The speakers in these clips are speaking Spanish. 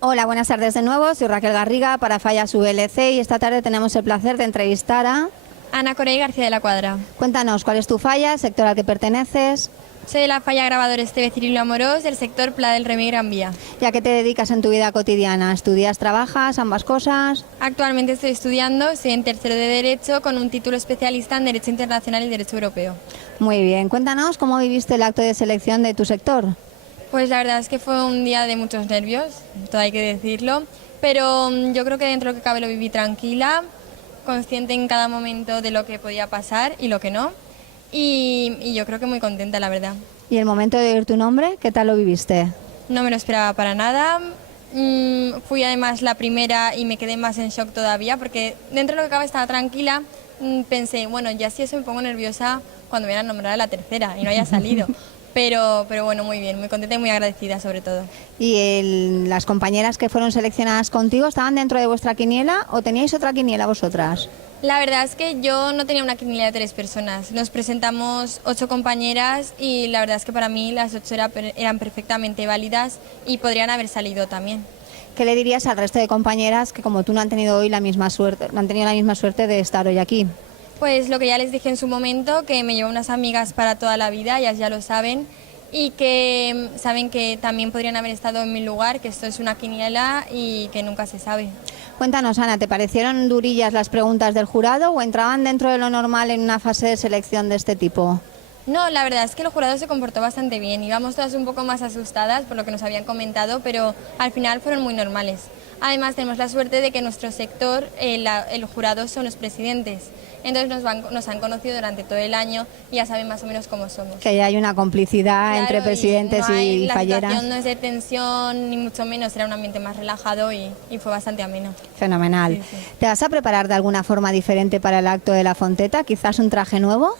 Hola, buenas tardes de nuevo. Soy Raquel Garriga para Fallas VLC y esta tarde tenemos el placer de entrevistar a Ana Corey García de la Cuadra. Cuéntanos, ¿cuál es tu falla, el sector al que perteneces? Soy de la falla grabador Esteve Cirilo Amorós del sector Pla del Remei Gran Vía. ¿Y a qué te dedicas en tu vida cotidiana? ¿Estudias, trabajas, ambas cosas? Actualmente estoy estudiando, soy en tercero de Derecho con un título especialista en Derecho Internacional y Derecho Europeo. Muy bien, cuéntanos cómo viviste el acto de selección de tu sector. Pues la verdad es que fue un día de muchos nervios, todo hay que decirlo, pero yo creo que dentro de lo que cabe lo viví tranquila, consciente en cada momento de lo que podía pasar y lo que no, y yo creo que muy contenta, la verdad. ¿Y el momento de oír tu nombre, qué tal lo viviste? No me lo esperaba para nada. Fui además la primera y me quedé más en shock todavía porque dentro de lo que cabe estaba tranquila. Pensé, bueno, ya si eso me pongo nerviosa cuando me vayan a nombrar a la tercera y no haya salido. Pero bueno, muy bien, muy contenta y muy agradecida sobre todo. ¿Y las compañeras que fueron seleccionadas contigo estaban dentro de vuestra quiniela o teníais otra quiniela vosotras? La verdad es que yo no tenía una quiniela de 3 personas. Nos presentamos 8 compañeras y la verdad es que para mí las 8 eran perfectamente válidas y podrían haber salido también. ¿Qué le dirías al resto de compañeras que como tú no han tenido hoy la misma suerte, no han tenido la misma suerte de estar hoy aquí? Pues lo que ya les dije en su momento, que me llevo unas amigas para toda la vida, ellas ya lo saben, y que saben que también podrían haber estado en mi lugar, que esto es una quiniela y que nunca se sabe. Cuéntanos, Ana, ¿te parecieron durillas las preguntas del jurado o entraban dentro de lo normal en una fase de selección de este tipo? No, la verdad es que el jurado se comportó bastante bien, íbamos todas un poco más asustadas por lo que nos habían comentado, pero al final fueron muy normales. Además tenemos la suerte de que en nuestro sector el jurado son los presidentes, entonces nos han conocido durante todo el año y ya saben más o menos cómo somos. Que ya hay una complicidad Claro, entre presidentes y falleras. La situación no es de tensión ni mucho menos, era un ambiente más relajado y fue bastante ameno. Fenomenal. Sí, sí. ¿Te vas a preparar de alguna forma diferente para el acto de la Fonteta? ¿Quizás un traje nuevo?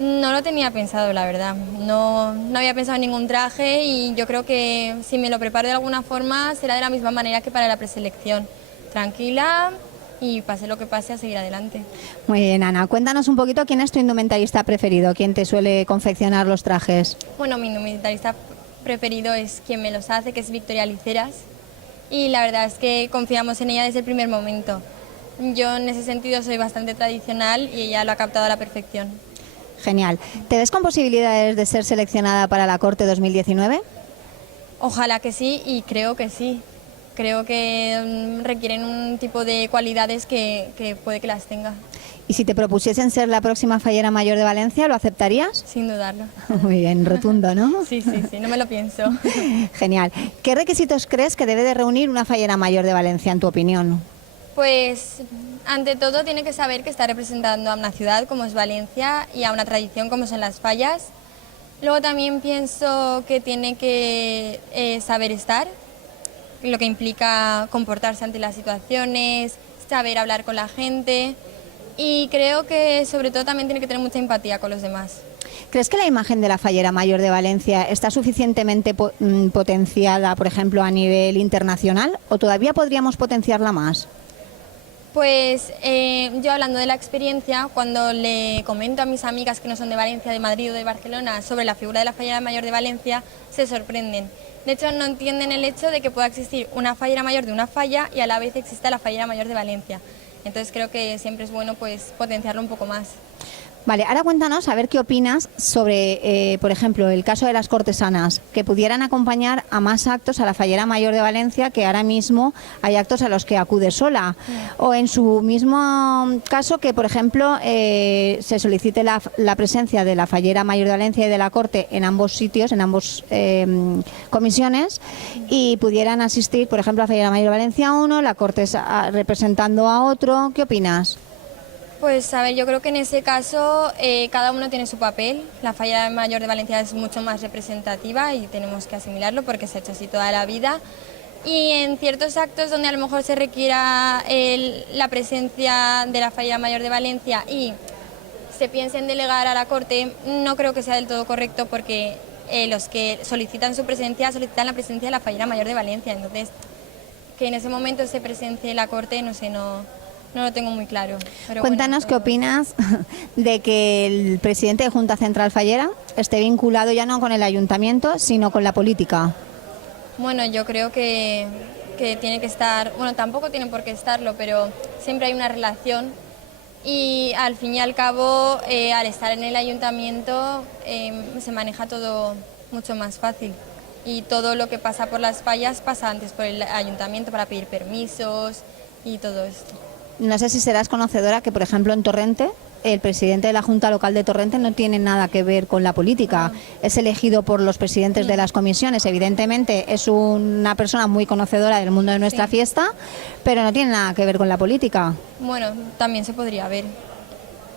No lo tenía pensado, la verdad. No había pensado en ningún traje y yo creo que si me lo preparo de alguna forma será de la misma manera que para la preselección. Tranquila y pase lo que pase, a seguir adelante. Muy bien, Ana. Cuéntanos un poquito quién es tu indumentarista preferido, quién te suele confeccionar los trajes. Bueno, mi indumentarista preferido es quien me los hace, que es Victoria Liceras. Y la verdad es que confiamos en ella desde el primer momento. Yo en ese sentido soy bastante tradicional y ella lo ha captado a la perfección. Genial. ¿Te ves con posibilidades de ser seleccionada para la Corte 2019? Ojalá que sí y creo que sí. Creo que requieren un tipo de cualidades que puede que las tenga. ¿Y si te propusiesen ser la próxima fallera mayor de Valencia, lo aceptarías? Sin dudarlo. Muy bien, rotundo, ¿no? Sí, no me lo pienso. Genial. ¿Qué requisitos crees que debe de reunir una fallera mayor de Valencia, en tu opinión? Pues, ante todo, tiene que saber que está representando a una ciudad como es Valencia y a una tradición como son las fallas. Luego también pienso que tiene que saber estar, lo que implica comportarse ante las situaciones, saber hablar con la gente y creo que sobre todo también tiene que tener mucha empatía con los demás. ¿Crees que la imagen de la fallera mayor de Valencia está suficientemente potenciada, por ejemplo, a nivel internacional o todavía podríamos potenciarla más? Pues yo hablando de la experiencia, cuando le comento a mis amigas que no son de Valencia, de Madrid o de Barcelona sobre la figura de la fallera mayor de Valencia, se sorprenden. De hecho, no entienden el hecho de que pueda existir una fallera mayor de una falla y a la vez exista la fallera mayor de Valencia. Entonces creo que siempre es bueno pues potenciarlo un poco más. Vale, ahora cuéntanos a ver qué opinas sobre, por ejemplo, el caso de las cortesanas, que pudieran acompañar a más actos a la fallera mayor de Valencia, que ahora mismo hay actos a los que acude sola. O en su mismo caso, que por ejemplo se solicite la presencia de la fallera mayor de Valencia y de la corte en ambos sitios, en ambos comisiones, y pudieran asistir, por ejemplo, la fallera mayor de Valencia a uno, la corte representando a otro. ¿Qué opinas? Pues a ver, yo creo que en ese caso cada uno tiene su papel. La falla mayor de Valencia es mucho más representativa y tenemos que asimilarlo porque se ha hecho así toda la vida. Y en ciertos actos donde a lo mejor se requiera la presencia de la falla mayor de Valencia y se piense en delegar a la Corte, no creo que sea del todo correcto porque los que solicitan su presencia solicitan la presencia de la fallera mayor de Valencia. Entonces, que en ese momento se presencie la Corte, no sé, no lo tengo muy claro. Pero cuéntanos bueno, qué opinas de que el presidente de Junta Central Fallera esté vinculado ya no con el ayuntamiento, sino con la política. Bueno, yo creo que que tiene que estar, bueno, tampoco tiene por qué estarlo, pero siempre hay una relación y al fin y al cabo, al estar en el ayuntamiento, se maneja todo mucho más fácil. Y todo lo que pasa por las fallas pasa antes por el ayuntamiento para pedir permisos y todo esto. No sé si serás conocedora que, por ejemplo, en Torrente, el presidente de la Junta Local de Torrente no tiene nada que ver con la política. Es elegido por los presidentes de las comisiones. Evidentemente es una persona muy conocedora del mundo de nuestra fiesta, pero no tiene nada que ver con la política. Bueno, también se podría ver.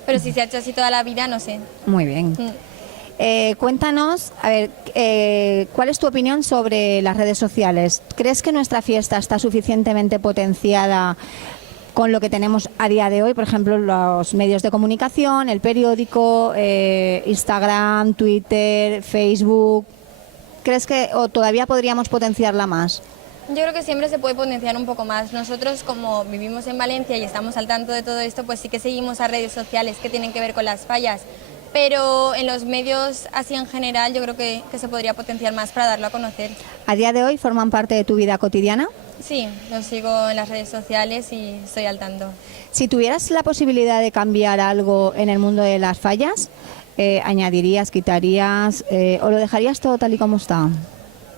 Pero si se ha hecho así toda la vida, no sé. Muy bien. Cuéntanos, a ver, ¿cuál es tu opinión sobre las redes sociales? ¿Crees que nuestra fiesta está suficientemente potenciada con lo que tenemos a día de hoy? Por ejemplo, los medios de comunicación, el periódico, Instagram, Twitter, Facebook. ¿Crees que todavía podríamos potenciarla más? Yo creo que siempre se puede potenciar un poco más. Nosotros, como vivimos en Valencia y estamos al tanto de todo esto, pues sí que seguimos a redes sociales que tienen que ver con las fallas. Pero en los medios así en general yo creo que se podría potenciar más para darlo a conocer. ¿A día de hoy forman parte de tu vida cotidiana? Sí, lo sigo en las redes sociales y estoy al tanto. Si tuvieras la posibilidad de cambiar algo en el mundo de las fallas, ¿añadirías, quitarías o lo dejarías todo tal y como está?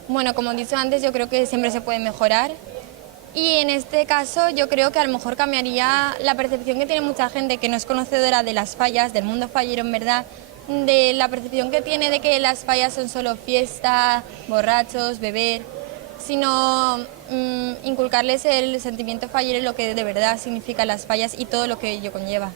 Bueno, como he dicho antes, yo creo que siempre se puede mejorar. Y en este caso yo creo que a lo mejor cambiaría la percepción que tiene mucha gente que no es conocedora de las fallas, del mundo fallero en verdad, de la percepción que tiene de que las fallas son solo fiesta, borrachos, beber, sino inculcarles el sentimiento fallero y lo que de verdad significan las fallas y todo lo que ello conlleva.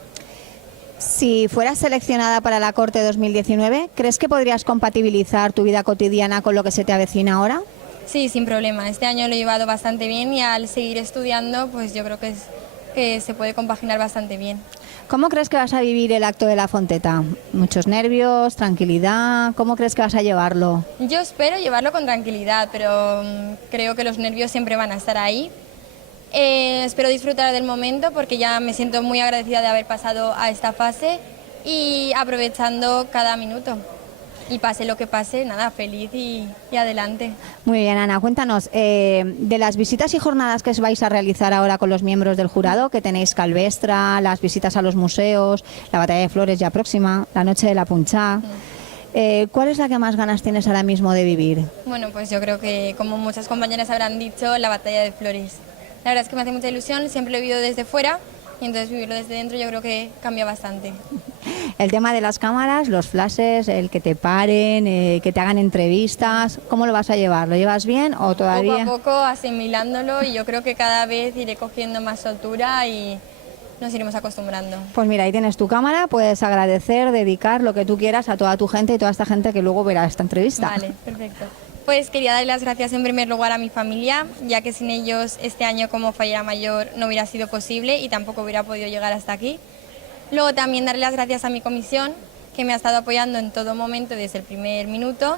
Si fueras seleccionada para la Corte 2019, ¿crees que podrías compatibilizar tu vida cotidiana con lo que se te avecina ahora? Sí, sin problema. Este año lo he llevado bastante bien y al seguir estudiando, pues yo creo que se puede compaginar bastante bien. ¿Cómo crees que vas a vivir el acto de la Fonteta? ¿Muchos nervios, tranquilidad? ¿Cómo crees que vas a llevarlo? Yo espero llevarlo con tranquilidad, pero creo que los nervios siempre van a estar ahí. Espero disfrutar del momento porque ya me siento muy agradecida de haber pasado a esta fase y aprovechando cada minuto. Y pase lo que pase, nada, feliz y adelante. Muy bien, Ana, cuéntanos, de las visitas y jornadas que os vais a realizar ahora con los miembros del jurado, que tenéis Calvestra, las visitas a los museos, la Batalla de Flores ya próxima, la Noche de la Punchá, ¿cuál es la que más ganas tienes ahora mismo de vivir? Bueno, pues yo creo que, como muchas compañeras habrán dicho, la Batalla de Flores. La verdad es que me hace mucha ilusión, siempre lo he vivido desde fuera y entonces vivirlo desde dentro yo creo que cambia bastante. El tema de las cámaras, los flashes, el que te paren, que te hagan entrevistas, ¿cómo lo vas a llevar? ¿Lo llevas bien o todavía? Poco a poco asimilándolo y yo creo que cada vez iré cogiendo más soltura y nos iremos acostumbrando. Pues mira, ahí tienes tu cámara, puedes agradecer, dedicar lo que tú quieras a toda tu gente y toda esta gente que luego verá esta entrevista. Vale, perfecto. Pues quería darle las gracias en primer lugar a mi familia, ya que sin ellos este año como fallera mayor no hubiera sido posible y tampoco hubiera podido llegar hasta aquí. Luego también darle las gracias a mi comisión, que me ha estado apoyando en todo momento desde el primer minuto,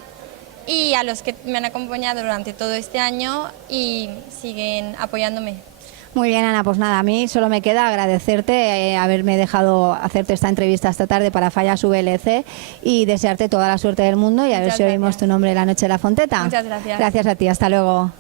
y a los que me han acompañado durante todo este año y siguen apoyándome. Muy bien, Ana, pues nada, a mí solo me queda agradecerte haberme dejado hacerte esta entrevista esta tarde para Fallas VLC y desearte toda la suerte del mundo y a ver si oímos tu nombre la noche de la Fonteta. Muchas gracias. Gracias a ti, hasta luego.